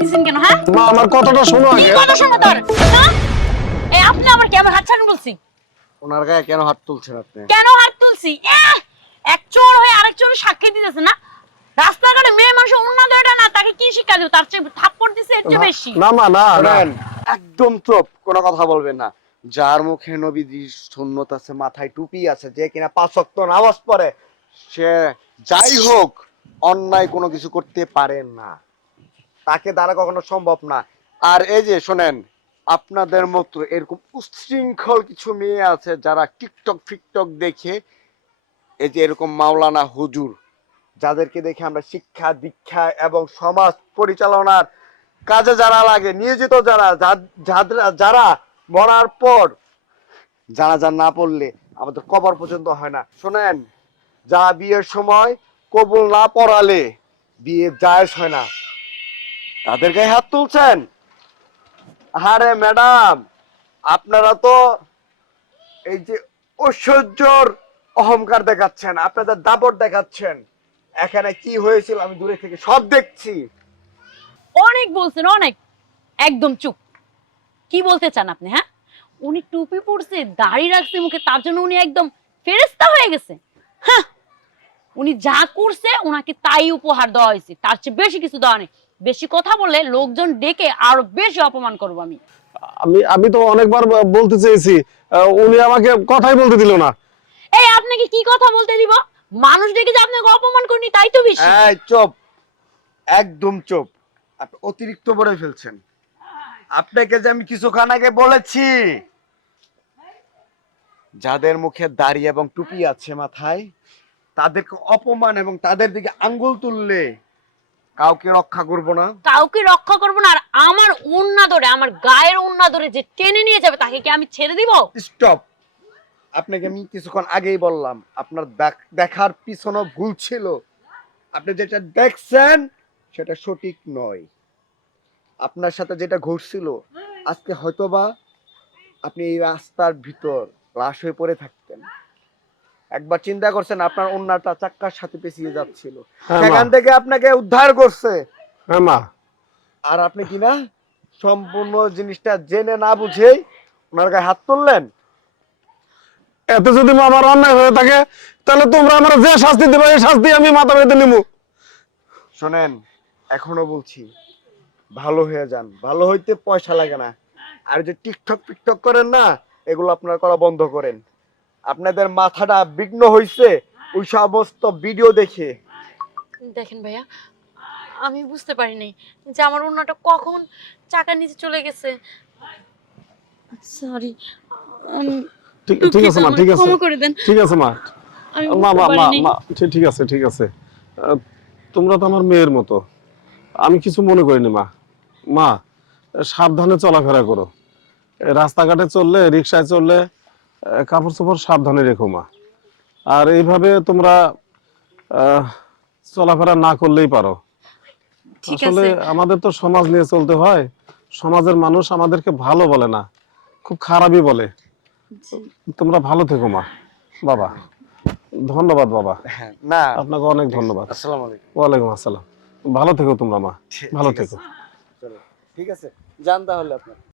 টানতেছেন কেন? হ্যাঁ, মা আমার কথাটা শোনো কি আগে। কথা শোনো তোর? হ্যাঁ, এই আপনি আমার কি আমার হাত ছাড়ুন বলছি? ওনার গায়ে কেন হাত তুলছেন আপনি? কেন হাত তুলছি? এক চোর হয়ে আরেক চোর সাক্ষী দিতেছে না? রাস্তাঘাটে মেয়ে মানুষ অন্য দেয়টা না, তাকে কি শিক্ষা দিও? তার চেয়ে থাপ্পড় দিছে এর চেয়ে বেশি। না মা, না না। শুনেন, একদম চুপ, কোনো কথা বলবেন না। যার মুখে নবীজির সুন্নত আছে, মাথায় টুপি আছে, যে কিনা 5 ওয়াক্ত নামাজ পড়ে, সে যাই হোক অন্যায় কোনো কিছু করতে পারে না, তাকে দ্বারা কখনো সম্ভব না। আর এই যে শোনেন, আপনাদের মতো এরকম উচ্ছৃঙ্খল কিছু মেয়ে আছে যারা টিকটক ফিকটক দেখে, এই যে এরকম মাওলানা হুজুর, যাদেরকে দেখে আমরা শিক্ষা দীক্ষা এবং সমাজ পরিচালনার কাজে যারা লাগে নিয়োজিত, যারা মরার পর জানাজা না পড়লে আমাদের কবর পর্যন্ত হয় না। শোনেন, যা বিয়ের সময় কবুল না পড়ালে বিয়ে জায়েজ হয় না, তাদের গায়ে হাত তুলছেন। আরে ম্যাডাম, আপনারা তো এই যে ঐশ্বর্যর অহংকার দেখাচ্ছেন, আপনাদের দাপট দেখাচ্ছেন। এখানে কি হয়েছিল আমি দূরে থেকে সব দেখছি। অনেক বলছেন, অনেক। একদম চুপ। কি বলতে চান আপনি? হ্যাঁ, উনি টুপি পরছে, দাড়ি রাখছে মুখে, তার জন্য উনি একদম ফেরেশতা হয়ে গেছে? হ্যাঁ, উনি যা করছে ওনাকে তাই উপহার দেওয়া হয়েছে, তার চেয়ে বেশি কিছু দেওয়া নেই। বেশি কথা বললে লোকজন ডেকে আরো বেশি অপমান করবো আমি। আমি আমি তো অনেকবার বলতে চেয়েছি, উনি আমাকে কথাই বলতে দিল না। এই আপনাকে কি কথা বলতে দিব? মানুষ ডেকে যে আপনাকে অপমান করিনি তাই তো বেশি। এই চুপ, একদম চুপ। আপনি অতিরিক্ত বলে ফেলছেন। আপনাকে যে আমি কিছুক্ষণ আগে বলেছি, যাদের মুখে দাড়ি এবং টুপি আছে মাথায়, তাদেরকে অপমান এবং তাদের দিকে আঙ্গুল তুললে কাউকে রক্ষা করব না। কাউকে রক্ষা করবো না, আর আমার ওন্না ধরে, আমার গায়ের ওন্না ধরে যে টেনে নিয়ে যাবে তাকে কি আমি ছেড়ে দিব? স্টপ। আপনাকে আমি কিছুক্ষণ আগেই বললাম, আপনার দেখার পিছনে ভুল ছিল। আপনি যেটা দেখছেন সেটা সঠিক নয়। আপনার সাথে যেটা ঘটছিল, আজকে হয়তোবা আপনি এই রাস্তার ভিতর লাশ হয়ে পড়ে থাকতেন। একবার চিন্তা করছেন, আপনার ওন্নাটা চাক্কার সাথে পেঁচিয়ে যাচ্ছিল, হ্যাঁ, সেখান মা। থেকে আপনাকে উদ্ধার করছে। হ্যাঁ মা। আর আপনি কি না সম্পূর্ণ জিনিসটা জেনে না বুঝেই ওনার গায়ে হাত তুললেন। এতে যদি মা আমার অন্যায় হয়ে থাকে, তাহলে তোমরা আমার যে শাস্তি দেবে এই শাস্তি আমি মাথা পেতে নিবো। শোনেন, এখনো বলছি, ভালো হয়ে যান। ভালো হইতে পয়সা লাগে না। আর যে টিকটক ফিকটক করেন না, এগুলো আপনারা করা বন্ধ করেন। আপনাদের মাথাটা বিঘ্ন হইছে ওই সমস্ত ভিডিও দেখে। দেখেন ভাইয়া, আমি বুঝতে পারিনি যে আমার ওন্নাটা কখন চাকার নিচে চলে গেছে। সরি, ঠিক আছে মা, ঠিক আছে, ক্ষমা করে দেন। ঠিক আছে মা। আমি মা বুঝতে মা মা পারিনি। মা, ঠিক আছে, ঠিক আছে। তোমরা তো আমার মেয়ের মতো, আমি কিছু মনে করিনি মা। মা, সাবধানে চলাফেরা করো। রাস্তাঘাটে চললে, রিক্সায় চললে কাপড় চোপড় সাবধানে রেখো মা। আর এইভাবে তোমরা আহ, চলাফেরা না করলেই পারো। ঠিক আসলে আছে। আমাদের তো সমাজ নিয়ে চলতে হয়। সমাজের মানুষ আমাদেরকে ভালো বলে না, খুব খারাপই বলে। তোমরা ভালো থেকো মা। বাবা, ধন্যবাদ বাবা, হ্যাঁ, না, আপনাকে অনেক ধন্যবাদ। আসসালামু আলাইকুম। ওয়ালাইকুম আসসালাম। ভালো থেকো তোমরা মা, ভালো ঠিক আছে, থেকো। চলো, ঠিক আছে, যান তাহলে আপনার।